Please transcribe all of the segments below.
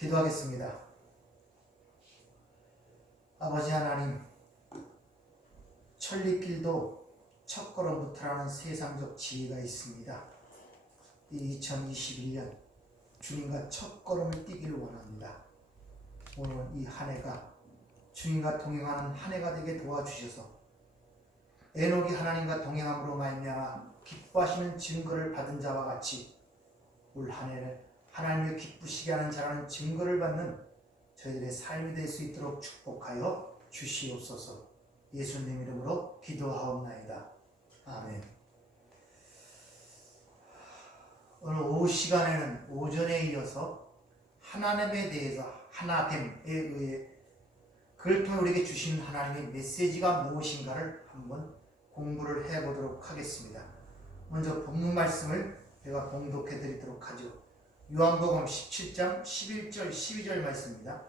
기도하겠습니다. 아버지 하나님, 천리길도 첫걸음부터라는 세상적 지혜가 있습니다. 이 2021년 주님과 첫걸음을 뛰기를 원합니다. 오늘 이 한 해가 주님과 동행하는 한 해가 되게 도와주셔서 에녹이 하나님과 동행함으로 말미암아 기뻐하시는 증거를 받은 자와 같이 올 한 해를 하나님을 기쁘시게 하는 자라는 증거를 받는 저희들의 삶이 될 수 있도록 축복하여 주시옵소서. 예수님 이름으로 기도하옵나이다. 아멘. 오늘 오후 시간에는 오전에 이어서 하나님에 대해서 하나됨에 의해 그를 통해 우리에게 주신 하나님의 메시지가 무엇인가를 한번 공부를 해보도록 하겠습니다. 먼저 본문 말씀을 제가 봉독해 드리도록 하죠. 요한복음 17장 11절 12절 말씀입니다.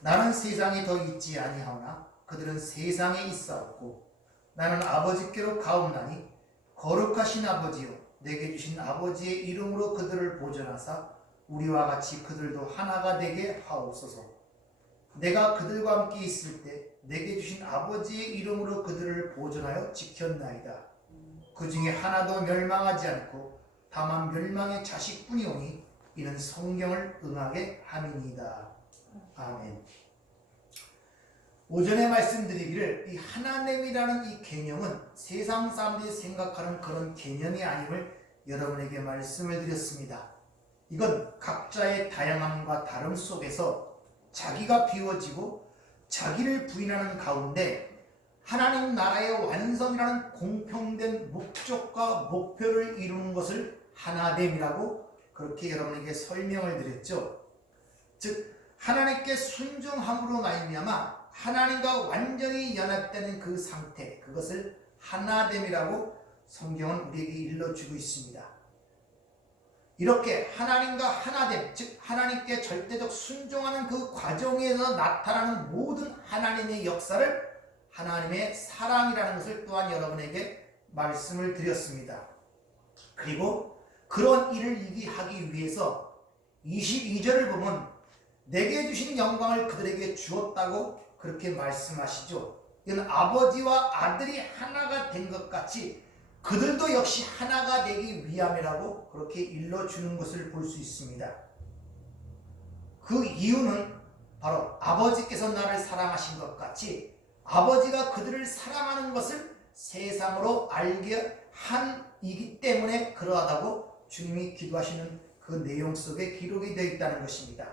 나는 세상에 더 있지 아니하오나 그들은 세상에 있사옵고 나는 아버지께로 가옵나니 거룩하신 아버지요 내게 주신 아버지의 이름으로 그들을 보존하사 우리와 같이 그들도 하나가 되게 하옵소서. 내가 그들과 함께 있을 때 내게 주신 아버지의 이름으로 그들을 보존하여 지켰나이다. 그 중에 하나도 멸망하지 않고 다만 멸망의 자식뿐이오니 이는 성경을 응하게 함이니이다. 아멘. 오전에 말씀드리기를 이 하나님이라는 이 개념은 세상 사람들이 생각하는 그런 개념이 아님을 여러분에게 말씀을 드렸습니다. 이건 각자의 다양함과 다름 속에서 자기가 비워지고 자기를 부인하는 가운데 하나님 나라의 완성이라는 공평된 목적과 목표를 이루는 것을 하나됨이라고 그렇게 여러분에게 설명을 드렸죠. 즉 하나님께 순종함으로 말미암아 하나님과 완전히 연합되는 그 상태, 그것을 하나됨이라고 성경은 우리에게 일러주고 있습니다. 이렇게 하나님과 하나됨, 즉 하나님께 절대적 순종하는 그 과정에서 나타나는 모든 하나님의 역사를 하나님의 사랑이라는 것을 또한 여러분에게 말씀을 드렸습니다. 그리고 그런 일을 하기 위해서 22절을 보면 내게 주신 영광을 그들에게 주었다고 그렇게 말씀하시죠. 이건 아버지와 아들이 하나가 된 것 같이 그들도 역시 하나가 되기 위함이라고 그렇게 일러주는 것을 볼 수 있습니다. 그 이유는 바로 아버지께서 나를 사랑하신 것 같이 아버지가 그들을 사랑하는 것을 세상으로 알게 한 이기 때문에 그러하다고 주님이 기도하시는 그 내용 속에 기록이 되어 있다는 것입니다.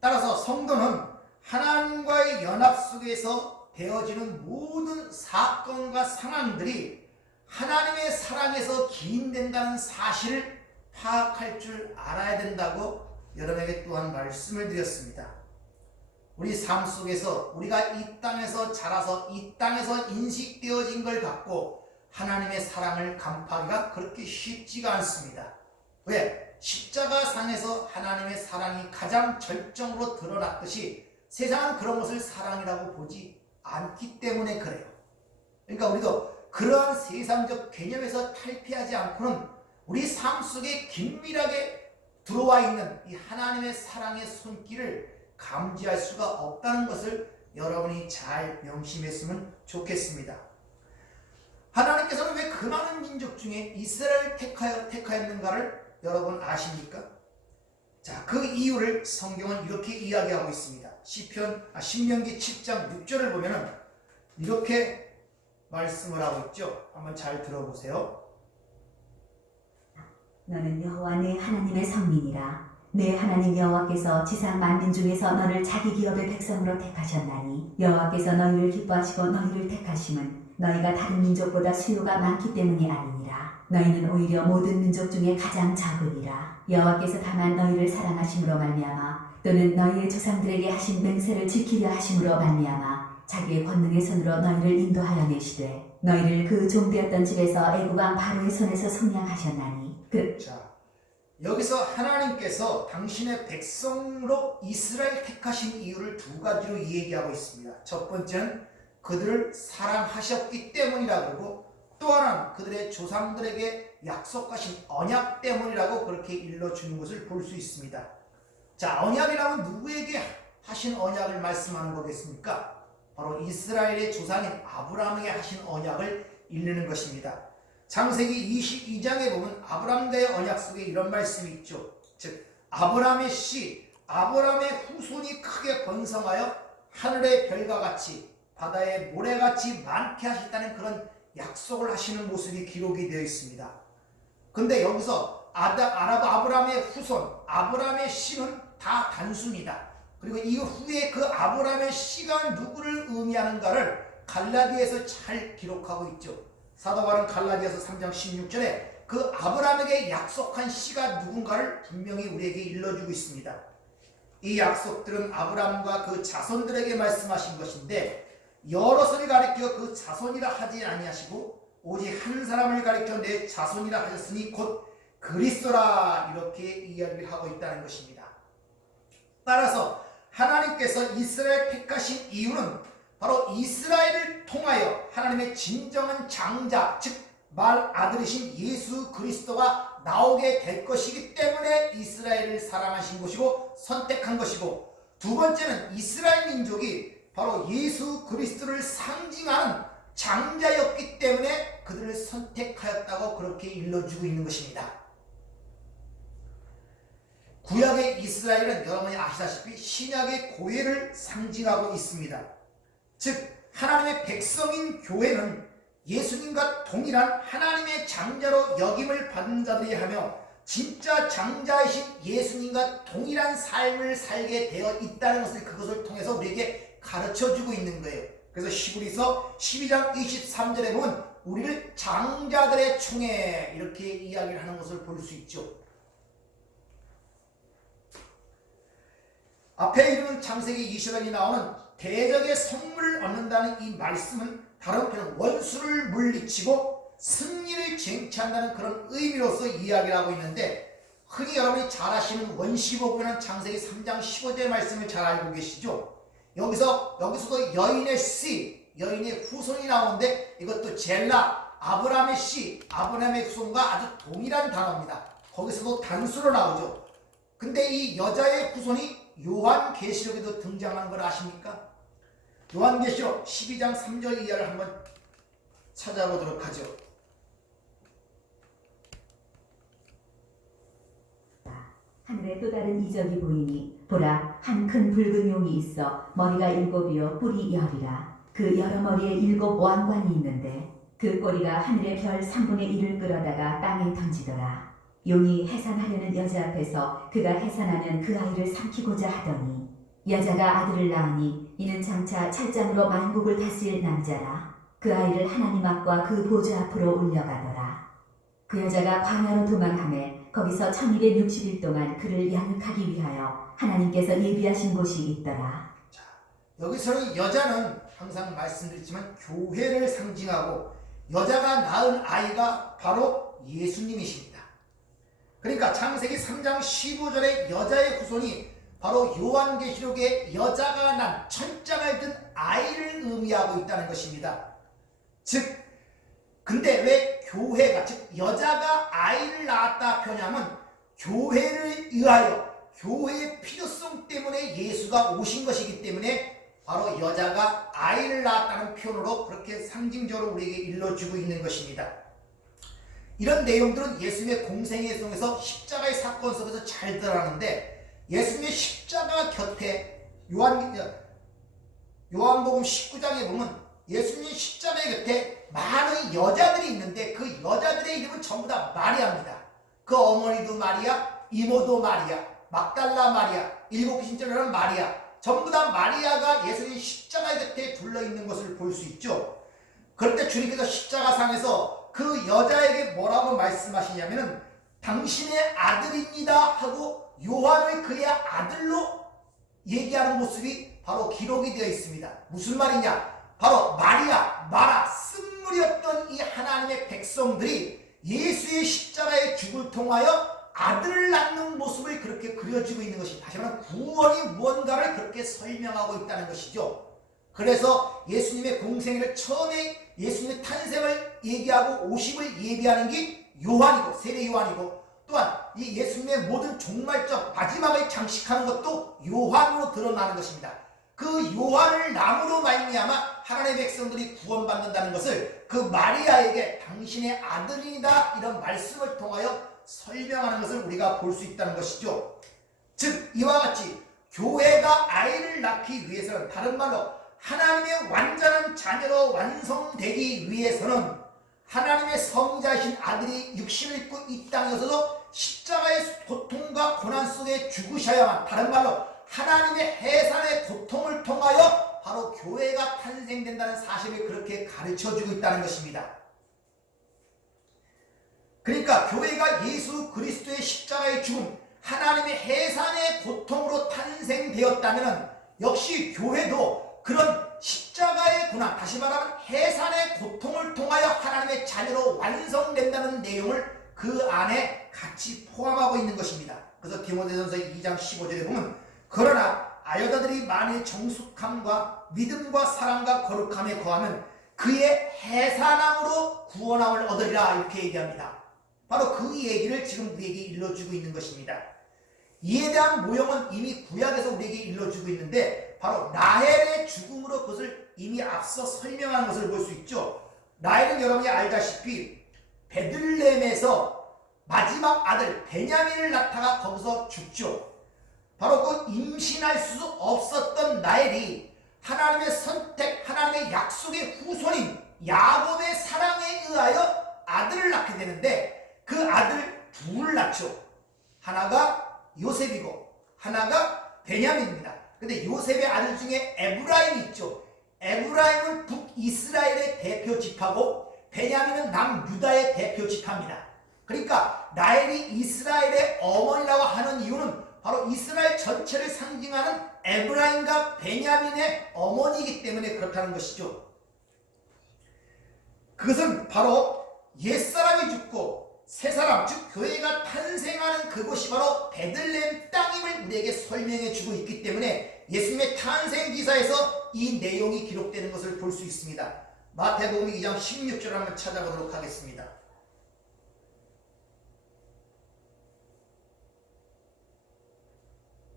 따라서 성도는 하나님과의 연합 속에서 되어지는 모든 사건과 상황들이 하나님의 사랑에서 기인된다는 사실을 파악할 줄 알아야 된다고 여러분에게 또한 말씀을 드렸습니다. 우리 삶 속에서 우리가 이 땅에서 자라서 이 땅에서 인식되어진 걸 갖고 하나님의 사랑을 간파하기가 그렇게 쉽지가 않습니다. 왜? 십자가상에서 하나님의 사랑이 가장 절정으로 드러났듯이 세상은 그런 것을 사랑이라고 보지 않기 때문에 그래요. 그러니까 우리도 그러한 세상적 개념에서 탈피하지 않고는 우리 삶 속에 긴밀하게 들어와 있는 이 하나님의 사랑의 손길을 감지할 수가 없다는 것을 여러분이 잘 명심했으면 좋겠습니다. 하나님께서는 왜 그 많은 민족 중에 이스라엘을 택하였는가를 여러분 아십니까? 자, 그 이유를 성경은 이렇게 이야기하고 있습니다. 신명기 7장 6절을 보면은 이렇게 말씀을 하고 있죠. 한번 잘 들어보세요. 너는 여호와 내 하나님의 성민이라. 내 하나님 여호와께서 지상 만민 중에서 너를 자기 기업의 백성으로 택하셨나니 여호와께서 너희를 기뻐하시고 너희를 택하심은 너희가 다른 민족보다 수요가 많기 때문이 아니니라. 너희는 오히려 모든 민족 중에 가장 적으니라. 여호와께서 다만 너희를 사랑하심으로 말미암아 또는 너희의 조상들에게 하신 맹세를 지키려 하심으로 말미암아 자기의 권능의 손으로 너희를 인도하여 내시되 너희를 그 종되었던 집에서 애굽 왕 바로의 손에서 속량하셨나니 자, 여기서 하나님께서 당신의 백성으로 이스라엘 택하신 이유를 두 가지로 얘기하고 있습니다. 첫 번째는 그들을 사랑하셨기 때문이라 그러고 또 하나는 그들의 조상들에게 약속하신 언약 때문이라고 그렇게 일러주는 것을 볼 수 있습니다. 자, 언약이라면 누구에게 하신 언약을 말씀하는 거겠습니까? 바로 이스라엘의 조상인 아브라함에게 하신 언약을 이르는 것입니다. 창세기 22장에 보면 아브라함과의 언약 속에 이런 말씀이 있죠. 즉 아브라함의 씨, 아브라함의 후손이 크게 번성하여 하늘의 별과 같이 바다의 모래같이 많게 하셨다는 그런 약속을 하시는 모습이 기록이 되어 있습니다. 근데 여기서 아브라함의 후손, 아브라함의 씨는 다 단수입니다. 그리고 이후에 그 아브라함의 씨가 누구를 의미하는가를 갈라디아에서 잘 기록하고 있죠. 사도 바울은 갈라디아서 3장 16절에 그 아브라함에게 약속한 씨가 누군가를 분명히 우리에게 일러주고 있습니다. 이 약속들은 아브라함과 그 자손들에게 말씀하신 것인데 여럿을 가리켜 그 자손이라 하지 아니하시고 오직 한 사람을 가리켜 내 자손이라 하셨으니 곧 그리스도라 이렇게 이야기를 하고 있다는 것입니다. 따라서 하나님께서 이스라엘 택하신 이유는 바로 이스라엘을 통하여 하나님의 진정한 장자 즉 말아들이신 예수 그리스도가 나오게 될 것이기 때문에 이스라엘을 사랑하신 것이고 선택한 것이고, 두 번째는 이스라엘 민족이 바로 예수 그리스도를 상징하는 장자였기 때문에 그들을 선택하였다고 그렇게 일러주고 있는 것입니다. 구약의 이스라엘은 여러분이 아시다시피 신약의 교회를 상징하고 있습니다. 즉 하나님의 백성인 교회는 예수님과 동일한 하나님의 장자로 여김을 받은 자들이 하며 진짜 장자이신 예수님과 동일한 삶을 살게 되어 있다는 것을 그것을 통해서 우리에게 가르쳐주고 있는 거예요. 그래서 히브리서 12장 23절에 보면 우리를 장자들의 총회 이렇게 이야기를 하는 것을 볼 수 있죠. 앞에 이르는 창세기 20장이 나오는 대적의 선물을 얻는다는 이 말씀은 다른 한편 원수를 물리치고 승리를 쟁취한다는 그런 의미로서 이야기를 하고 있는데, 흔히 여러분이 잘 아시는 원시복음이라는 창세기 3장 15절의 말씀을 잘 알고 계시죠? 여기서도 여인의 씨, 여인의 후손이 나오는데 이것도 젤라, 아브라함의 씨, 아브라함의 후손과 아주 동일한 단어입니다. 거기서도 단수로 나오죠. 근데 이 여자의 후손이 요한계시록에도 등장하는 걸 아십니까? 요한계시록 12장 3절 이하를 한번 찾아보도록 하죠. 하늘에 또 다른 이적이 보이니 보라, 한 큰 붉은 용이 있어 머리가 7이요 뿔이 10이라. 그 여러 머리에 7 왕관이 있는데 그 꼬리가 하늘의 별 3분의 1을 끌어다가 땅에 던지더라. 용이 해산하려는 여자 앞에서 그가 해산하면 그 아이를 삼키고자 하더니 여자가 아들을 낳으니 이는 장차 찰장으로 만국을 다스릴 남자라. 그 아이를 하나님 앞과 그 보좌 앞으로 올려가더라. 그 여자가 광야로 도망하매 거기서 1260일 동안 그를 양육하기 위하여 하나님께서 예비하신 곳이 있더라. 자, 여기서는 여자는 항상 말씀드렸지만 교회를 상징하고 여자가 낳은 아이가 바로 예수님이십니다. 그러니까 창세기 3장 15절의 여자의 후손이 바로 요한계시록의 여자가 난 천장을 든 아이를 의미하고 있다는 것입니다. 즉 근데 왜 교회가, 즉 여자가 아이를 낳았다 표냐면 교회를 위하여 교회의 필요성 때문에 예수가 오신 것이기 때문에 바로 여자가 아이를 낳았다는 표현으로 그렇게 상징적으로 우리에게 일러주고 있는 것입니다. 이런 내용들은 예수님의 공생애 속에서 십자가의 사건 속에서 잘 드러나는데, 예수님의 십자가 곁에 요한복음 19장에 보면 예수님의 십자가의 곁에 많은 여자들이 있는데 그 여자들의 이름은 전부 다 마리아입니다. 그 어머니도 마리아, 이모도 마리아, 막달라 마리아, 일곱 신절이라는 마리아, 전부 다 마리아가 예수님 십자가 곁에 둘러있는 것을 볼 수 있죠. 그럴 때 주님께서 십자가상에서 그 여자에게 뭐라고 말씀하시냐면은 당신의 아들입니다 하고 요한을 그의 아들로 얘기하는 모습이 바로 기록이 되어 있습니다. 무슨 말이냐? 바로 마라, 쓴물이었던 이 하나님의 백성들이 예수의 십자가의 죽을 통하여 아들을 낳는 모습을 그렇게 그려지고 있는 것이, 다시 말하면 구원이 무언가를 그렇게 설명하고 있다는 것이죠. 그래서 예수님의 공생애를 처음에 예수님의 탄생을 얘기하고 오심을 예비하는 게 요한이고, 세례 요한이고, 또한 이 예수님의 모든 종말적 마지막을 장식하는 것도 요한으로 드러나는 것입니다. 그 요한을 남으로 말미암아 하나님의 백성들이 구원받는다는 것을 그 마리아에게 당신의 아들이다 이런 말씀을 통하여 설명하는 것을 우리가 볼 수 있다는 것이죠. 즉 이와 같이 교회가 아이를 낳기 위해서는, 다른 말로 하나님의 완전한 자녀로 완성되기 위해서는 하나님의 성자이신 아들이 육신을 입고 이 땅에서도 십자가의 고통과 고난 속에 죽으셔야만, 다른 말로 하나님의 해산의 고통을 통하여 바로 교회가 탄생된다는 사실을 그렇게 가르쳐주고 있다는 것입니다. 그러니까 교회가 예수 그리스도의 십자가의 죽음, 하나님의 해산의 고통으로 탄생되었다면 역시 교회도 그런 십자가의 고난, 다시 말하면 해산의 고통을 통하여 하나님의 자녀로 완성된다는 내용을 그 안에 같이 포함하고 있는 것입니다. 그래서 디모데전서 2장 15절에 보면 그러나 아여자들이 만일 정숙함과 믿음과 사랑과 거룩함에 거하면 그의 해산함으로 구원함을 얻으리라 이렇게 얘기합니다. 바로 그 얘기를 지금 우리에게 일러주고 있는 것입니다. 이에 대한 모형은 이미 구약에서 우리에게 일러주고 있는데 바로 라헬의 죽음으로 그것을 이미 앞서 설명한 것을 볼 수 있죠. 라헬은 여러분이 알다시피 베들레헴에서 마지막 아들 베냐민을 낳다가 거기서 죽죠. 바로 그 임신할 수 없었던 라헬이 하나님의 선택, 하나님의 약속의 후손인 야곱의 사랑에 의하여 아들을 낳게 되는데 그 아들 둘을 낳죠. 하나가 요셉이고 하나가 베냐민입니다. 근데 요셉의 아들 중에 에브라임이 있죠. 에브라임은 북이스라엘의 대표 지파고 베냐민은 남유다의 대표 지파입니다. 그러니까 라헬이 이스라엘의 어머니라고 하는 이유는 바로 이스라엘 전체를 상징하는 에브라임과 베냐민의 어머니이기 때문에 그렇다는 것이죠. 그것은 바로 옛사람이 죽고 새사람, 즉 교회가 탄생하는 그곳이 바로 베들레헴 땅임을 우리에게 설명해 주고 있기 때문에 예수님의 탄생 기사에서 이 내용이 기록되는 것을 볼 수 있습니다. 마태복음 2장 16절을 한번 찾아보도록 하겠습니다.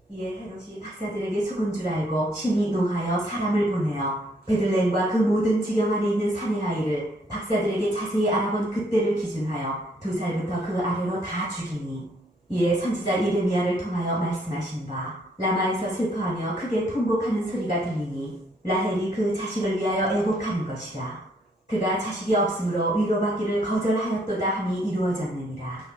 이에 헤롯이 박사들에게 속은 줄 알고 심히 노하여 사람을 보내어 베들레헴과 그 모든 지경 안에 있는 사내 아이를 박사들에게 자세히 알아본 그때를 기준하여 2살부터 그 아래로 다 죽이니, 이에 선지자 예레미야를 통하여 말씀하신 바 라마에서 슬퍼하며 크게 통곡하는 소리가 들리니 라헬이 그 자식을 위하여 애곡하는 것이라. 그가 자식이 없으므로 위로받기를 거절하였도다 하니 이루어졌느니라.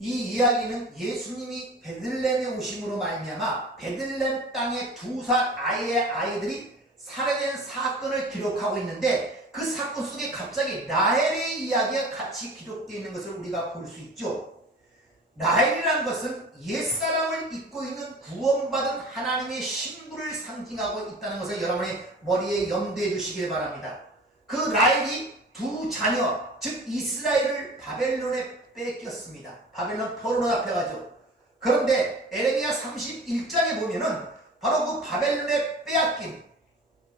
이 이야기는 예수님이 베들레헴에 오심으로 말미암아 베들레헴 땅의 2살 아이의 아이들이 살해된 사건을 기록하고 있는데 그 사건 속에 갑자기 라헬의 이야기가 같이 기록되어 있는 것을 우리가 볼 수 있죠. 라헬이라는 것은 옛사람을 입고 있는 구원받은 하나님의 신부를 상징하고 있다는 것을 여러분의 머리에 염두해 주시길 바랍니다. 그 라헬이 2 자녀, 즉 이스라엘을 바벨론에 뺏겼습니다. 바벨론 포로로 잡혀가죠. 그런데 에레미야 31장에 보면은 바로 그 바벨론에 빼앗긴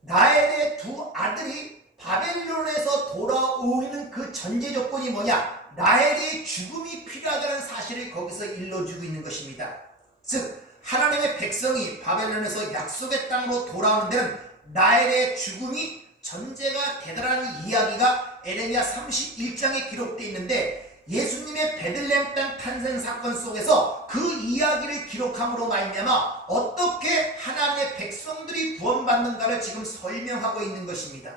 라헬의 2 아들이 바벨론에서 돌아오는 그 전제 조건이 뭐냐? 라헬의 죽음이 필요하다는 사실을 거기서 일러주고 있는 것입니다. 즉 하나님의 백성이 바벨론에서 약속의 땅으로 돌아오는 데는 라헬의 죽음이 전제가 되더라는 이야기가 에레미야 31장에 기록되어 있는데, 예수님의 베들레헴 땅 탄생 사건 속에서 그 이야기를 기록함으로 말미암아 어떻게 하나님의 백성들이 구원받는가를 지금 설명하고 있는 것입니다.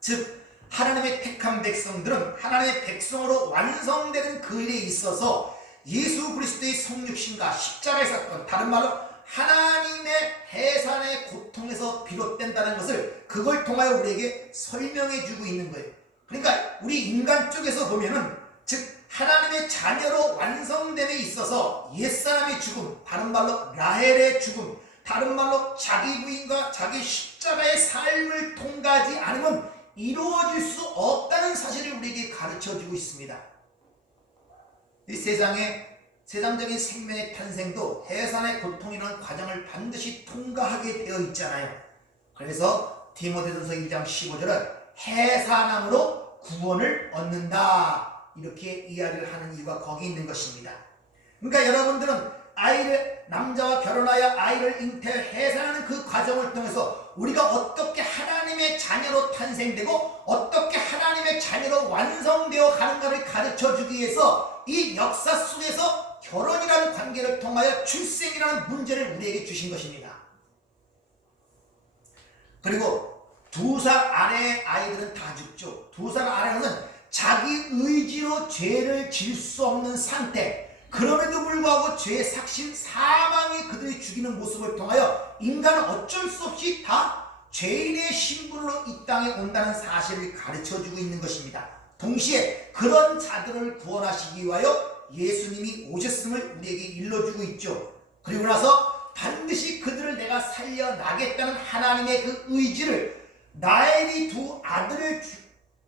즉 하나님의 택한 백성들은 하나님의 백성으로 완성되는 그 일에 있어서 예수 그리스도의 성육신과 십자가의 사건, 다른 말로 하나님의 해산의 고통에서 비롯된다는 것을 그걸 통하여 우리에게 설명해 주고 있는 거예요. 그러니까 우리 인간 쪽에서 보면은 즉 하나님의 자녀로 완성됨에 있어서 옛사람의 죽음, 다른 말로 라헬의 죽음, 다른 말로 자기 부인과 자기 십자가의 삶을 통과하지 않으면 이루어질 수 없다는 사실을 우리에게 가르쳐주고 있습니다. 이 세상적인 생명의 탄생도 해산의 고통이라는 과정을 반드시 통과하게 되어 있잖아요. 그래서 디모데전서 2장 15절은 해산함으로 구원을 얻는다, 이렇게 이야기를 하는 이유가 거기 있는 것입니다. 그러니까 여러분들은 남자와 결혼하여 아이를 잉태해산하는 그 과정을 통해서 우리가 어떻게 하나님의 자녀로 탄생되고 어떻게 하나님의 자녀로 완성되어 가는가를 가르쳐주기 위해서 이 역사 속에서 결혼이라는 관계를 통하여 출생이라는 문제를 우리에게 주신 것입니다. 그리고 2살 아래의 아이들은 다 죽죠. 2살 아래는 자기 의지로 죄를 질 수 없는 상태, 그럼에도 불구하고 죄의 삭신 사망이 그들이 죽이는 모습을 통하여 인간은 어쩔 수 없이 다 죄인의 신분으로 이 땅에 온다는 사실을 가르쳐주고 있는 것입니다. 동시에 그런 자들을 구원하시기 위하여 예수님이 오셨음을 우리에게 일러주고 있죠. 그리고 나서 반드시 그들을 내가 살려나겠다는 하나님의 그 의지를, 나엘이 2 아들을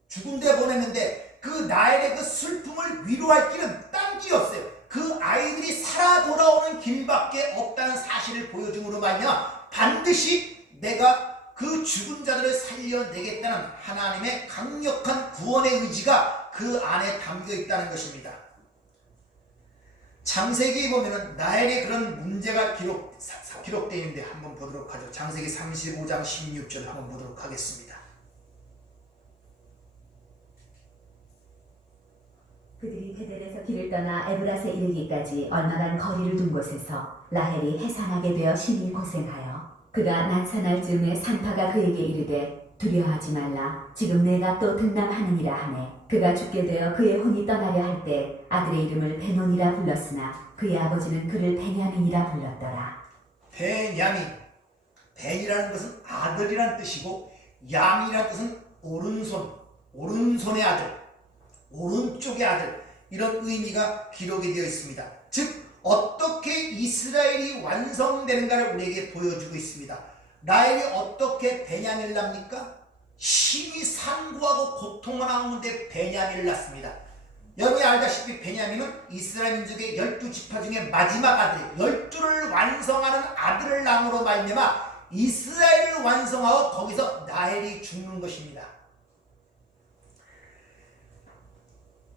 죽은 데 보냈는데 그 나엘의 그 슬픔을 위로할 길은 딴 길이 없어요. 그 아이들이 살아 돌아오는 길밖에 없다는 사실을 보여줌으로 말미암아 반드시 내가 그 죽은 자들을 살려내겠다는 하나님의 강력한 구원의 의지가 그 안에 담겨 있다는 것입니다. 창세기에 보면은 나엘의 그런 문제가 기록되어 있는데 한번 보도록 하죠. 창세기 35장 16절 한번 보도록 하겠습니다. 그들이 베델에서 길을 떠나 에브라스에 이르기까지 얼마간 거리를 둔 곳에서 라헬이 해산하게 되어 심히 고생하여 그가 난산할 즈음에 산파가 그에게 이르되 두려워하지 말라, 지금 내가 또 등남하느니라 하매 그가 죽게 되어 그의 혼이 떠나려 할 때 아들의 이름을 베논이라 불렀으나 그의 아버지는 그를 베냐민이라 불렀더라. 베냐민, 벤이라는 것은 아들이란 뜻이고 야민이라는 뜻은 오른손, 오른손의 아들, 오른쪽의 아들, 이런 의미가 기록이 되어 있습니다. 즉 어떻게 이스라엘이 완성되는가를 우리에게 보여주고 있습니다. 라헬이 어떻게 베냐민을 낳습니까? 심히 산구하고 고통을 하는데 베냐민을 낳습니다. 여러분이 알다시피 베냐민은 이스라엘 민족의 12지파 중에 마지막 아들, 12를 완성하는 아들을 낳음으로 말미암아 이스라엘을 완성하고 거기서 라헬이 죽는 것입니다.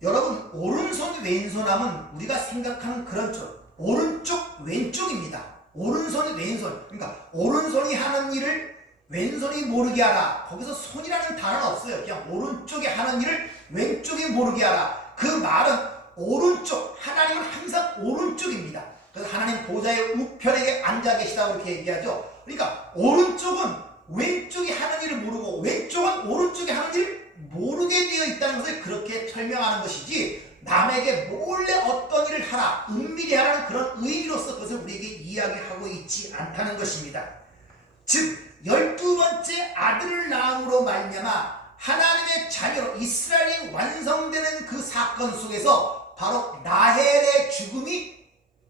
여러분, 오른손 왼손 하면 우리가 생각하는 그런 쪽, 오른쪽 왼쪽입니다. 오른손이 왼손, 그러니까 오른손이 하는 일을 왼손이 모르게 하라. 거기서 손이라는 단어는 없어요. 그냥 오른쪽에 하는 일을 왼쪽이 모르게 하라. 그 말은 오른쪽, 하나님은 항상 오른쪽입니다. 그래서 하나님 보좌의 우편에 앉아 계시다고 이렇게 얘기하죠. 그러니까 오른쪽은 왼쪽이 하는 일을 모르고 왼쪽은 오른쪽이 하는 일을 모르게 되어 있다는 것을 그렇게 설명하는 것이지, 남에게 몰래 어떤 일을 하라, 은밀히 하라는 그런 의미로서 그것을 우리에게 이야기하고 있지 않다는 것입니다. 즉 12번째 아들을 낳음으로 말미암아 하나님의 자녀로 이스라엘이 완성되는 그 사건 속에서 바로 라헬의 죽음이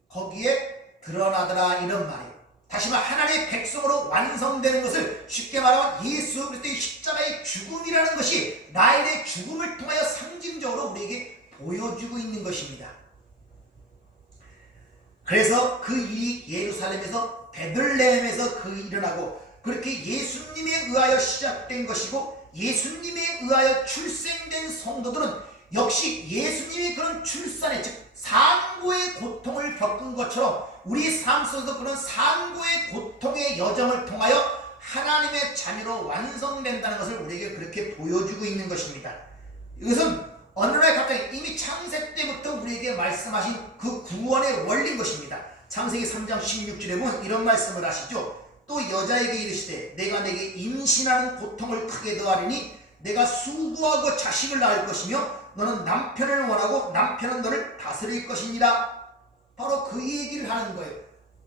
거기에 드러나더라, 이런 말이에요. 다시 말해 하나님의 백성으로 완성되는 것을 쉽게 말하면 예수 그리스도의 십자가의 죽음이라는 것이 라헬의 죽음을 통하여 상징적으로 우리에게 보여주고 있는 것입니다. 그래서 그 일이 예루살렘에서 베들레헴에서 그 일이 일어나고 그렇게 예수님에 의하여 시작된 것이고, 예수님에 의하여 출생된 성도들은 역시 예수님이 그런 출산의, 즉 산고의 고통을 겪은 것처럼 우리 삶 속에서 그런 산고의 고통의 여정을 통하여 하나님의 자녀로 완성된다는 것을 우리에게 그렇게 보여주고 있는 것입니다. 이것은 어느 날 갑자기 이미 창세 때부터 우리에게 말씀하신 그 구원의 원리인 것입니다. 창세기 3장 16절에 보면 이런 말씀을 하시죠. 또 여자에게 이르시되 내가 내게 임신하는 고통을 크게 더하리니 내가 수고하고 자식을 낳을 것이며 너는 남편을 원하고 남편은 너를 다스릴 것이니라. 바로 그 얘기를 하는 거예요.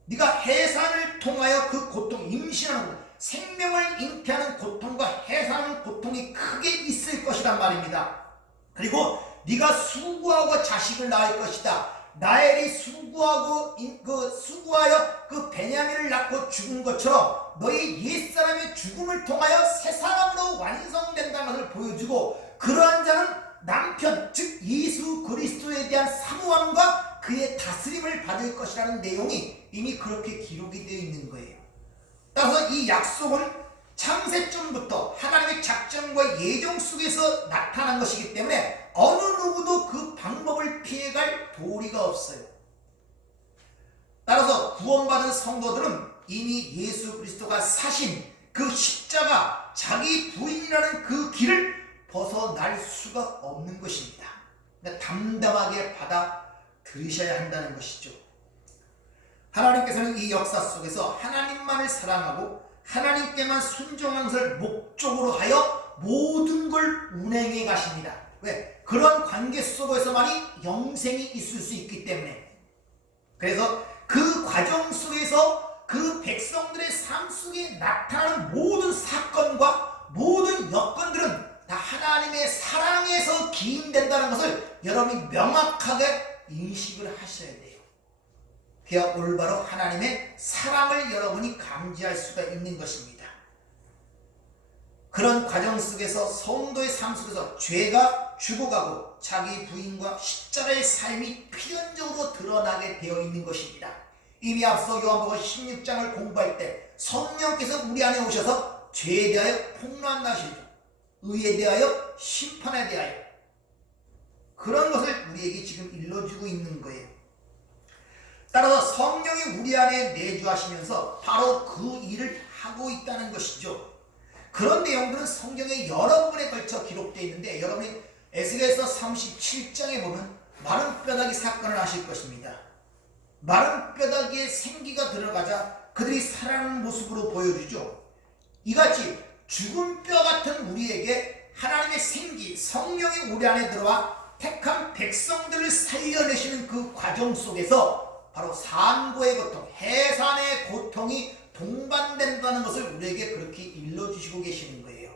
네가 해산을 통하여 그 고통, 임신하는 것, 생명을 잉태하는 고통과 해산하는 고통이 크게 있을 것이란 말입니다. 그리고 네가 수고하고 자식을 낳을 것이다. 라헬이 수고하여 그 베냐민을 낳고 죽은 것처럼 너희 옛사람의 죽음을 통하여 새 사람으로 완성된다는 것을 보여주고, 그러한 자는 남편, 즉 예수 그리스도에 대한 사모함과 그의 다스림을 받을 것이라는 내용이 이미 그렇게 기록이 되어 있는 거예요. 따라서 이 약속은 창세전부터 하나님의 작정과 예정 속에서 나타난 것이기 때문에 어느 누구도 그 방법을 피해갈 도리가 없어요. 따라서 구원받은 성도들은 이미 예수 그리스도가 사신 그 십자가 자기 부인이라는 그 길을 벗어날 수가 없는 것입니다. 그러니까 담담하게 받아들이셔야 한다는 것이죠. 하나님께서는 이 역사 속에서 하나님만을 사랑하고 하나님께만 순종하는 것을 목적으로 하여 모든 걸 운행해 가십니다. 왜? 그런 관계 속에서만이 영생이 있을 수 있기 때문에. 그래서 그 과정 속에서 그 백성들의 삶 속에 나타나는 모든 사건과 모든 여건들은 다 하나님의 사랑에서 기인된다는 것을 여러분이 명확하게 인식을 하셔야 돼요. 그야 올바로 하나님의 사랑을 여러분이 감지할 수가 있는 것입니다. 그런 과정 속에서 성도의 삶 속에서 죄가 죽어가고 자기 부인과 십자가의 삶이 필연적으로 드러나게 되어 있는 것입니다. 이미 앞서 요한복음 16장을 공부할 때 성령께서 우리 안에 오셔서 죄에 대하여 폭로한다시죠. 의에 대하여 심판에 대하여 그런 것을 우리에게 지금 일러주고 있는 거예요. 따라서 성령이 우리 안에 내주하시면서 바로 그 일을 하고 있다는 것이죠. 그런 내용들은 성경에 여러 번에 걸쳐 기록되어 있는데 여러분이 에스겔서 37장에 보면 마른 뼈다귀 사건을 아실 것입니다. 마른 뼈다귀에 생기가 들어가자 그들이 살아나는 모습으로 보여주죠. 이같이 죽은 뼈 같은 우리에게 하나님의 생기, 성령이 우리 안에 들어와 택한 백성들을 살려내시는 그 과정 속에서 바로 산고의 고통, 해산의 고통이 동반된다는 것을 우리에게 그렇게 일러주시고 계시는 거예요.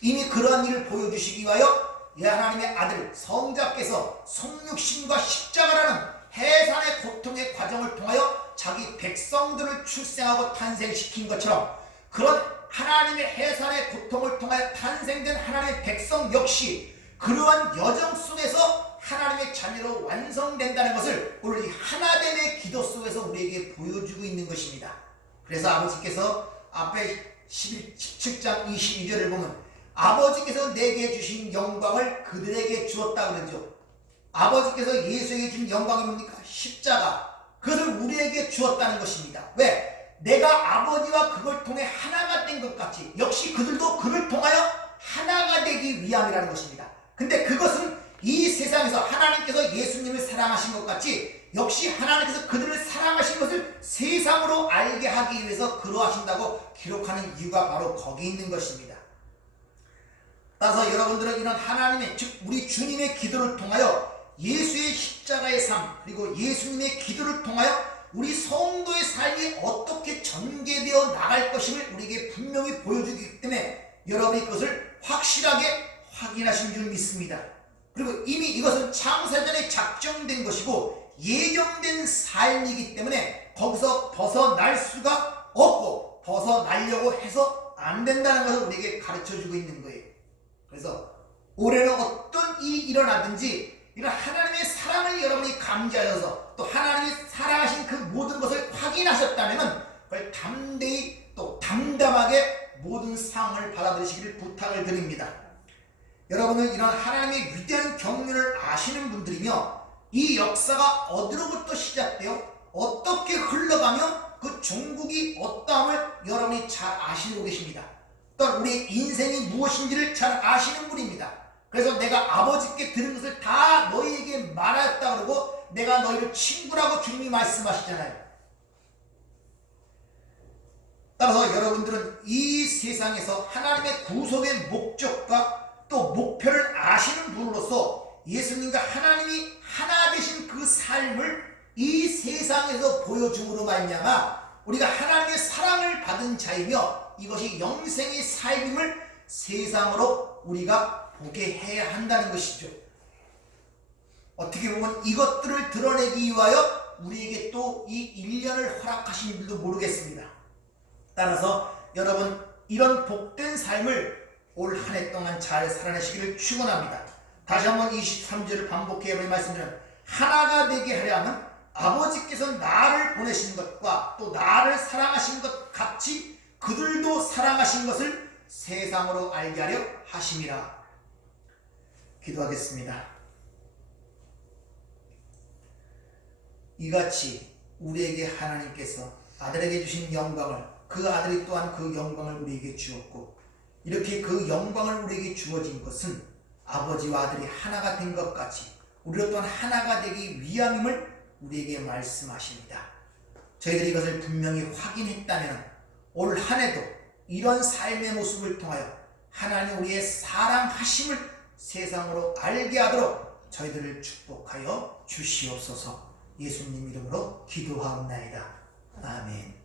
이미 그러한 일을 보여주시기 위하여 하나님의 아들 성자께서 성육신과 십자가라는 해산의 고통의 과정을 통하여 자기 백성들을 출생하고 탄생시킨 것처럼 그런 하나님의 해산의 고통을 통하여 탄생된 하나님의 백성 역시 그러한 여정 속에서 하나님의 자녀로 완성된다는 것을 오늘 이 하나됨의 기도 속에서 우리에게 보여주고 있는 것입니다. 그래서 아버지께서 앞에 17장 22절을 보면 아버지께서 내게 주신 영광을 그들에게 주었다 그러죠. 아버지께서 예수에게 준 영광이 뭡니까? 십자가. 그것을 우리에게 주었다는 것입니다. 왜? 내가 아버지와 그걸 통해 하나가 된 것 같이 역시 그들도 그를 통하여 하나가 되기 위함이라는 것입니다. 근데 그것은 이 세상에서 하나님께서 예수님을 사랑하신 것 같이 역시 하나님께서 그들을 사랑하신 것을 세상으로 알게 하기 위해서 그러하신다고 기록하는 이유가 바로 거기 있는 것입니다. 따라서 여러분들은 이런 하나님의 즉 우리 주님의 기도를 통하여 예수의 십자가의 삶 그리고 예수님의 기도를 통하여 우리 성도의 삶이 어떻게 전개되어 나갈 것임을 우리에게 분명히 보여주기 때문에 여러분이 그것을 확실하게 확인하신 줄 믿습니다. 그리고 이미 이것은 창세전에 작정된 것이고 예정된 삶이기 때문에 거기서 벗어날 수가 없고 벗어나려고 해서 안 된다는 것을 우리에게 가르쳐주고 있는 거예요. 그래서 올해는 어떤 일이 일어나든지 이런 하나님의 사랑을 여러분이 감지하셔서 또 하나님이 사랑하신 그 모든 것을 확인하셨다면 그걸 담대히 또 담담하게 모든 상황을 받아들이시기를 부탁을 드립니다. 여러분은 이런 하나님의 위대한 경륜을 아시는 분들이며 이 역사가 어디로부터 시작되어 어떻게 흘러가며 그 종국이 어떠함을 여러분이 잘 아시고 계십니다. 또한 우리의 인생이 무엇인지를 잘 아시는 분입니다. 그래서 내가 아버지께 들은 것을 다 너희에게 말하였다 그러고 내가 너희를 친구라고 주님이 말씀하시잖아요. 따라서 여러분들은 이 세상에서 하나님의 구속의 목적과 또 목표를 아시는 분으로서 예수님과 하나님이 하나 되신 그 삶을 이 세상에서 보여줌으로 말미암아 우리가 하나님의 사랑을 받은 자이며 이것이 영생의 삶임을 세상으로 우리가 보게 해야 한다는 것이죠. 어떻게 보면 이것들을 드러내기 위하여 우리에게 또 이 1년을 허락하신 줄도 모르겠습니다. 따라서 여러분 이런 복된 삶을 올 한 해 동안 잘 살아내시기를 축원합니다. 다시 한번 23절을 반복해 말씀드리면 하나가 되게 하려면 아버지께서 나를 보내신 것과 또 나를 사랑하신 것 같이 그들도 사랑하신 것을 세상으로 알게 하려 하심이라. 기도하겠습니다. 이같이 우리에게 하나님께서 아들에게 주신 영광을, 그 아들이 또한 그 영광을 우리에게 주었고, 이렇게 그 영광을 우리에게 주어진 것은 아버지와 아들이 하나가 된 것 같이 우리로 또한 하나가 되기 위함임을 우리에게 말씀하십니다. 저희들이 이것을 분명히 확인했다면 올 한 해도 이런 삶의 모습을 통하여 하나님 우리의 사랑하심을 세상으로 알게 하도록 저희들을 축복하여 주시옵소서. 예수님 이름으로 기도하옵나이다. 아멘.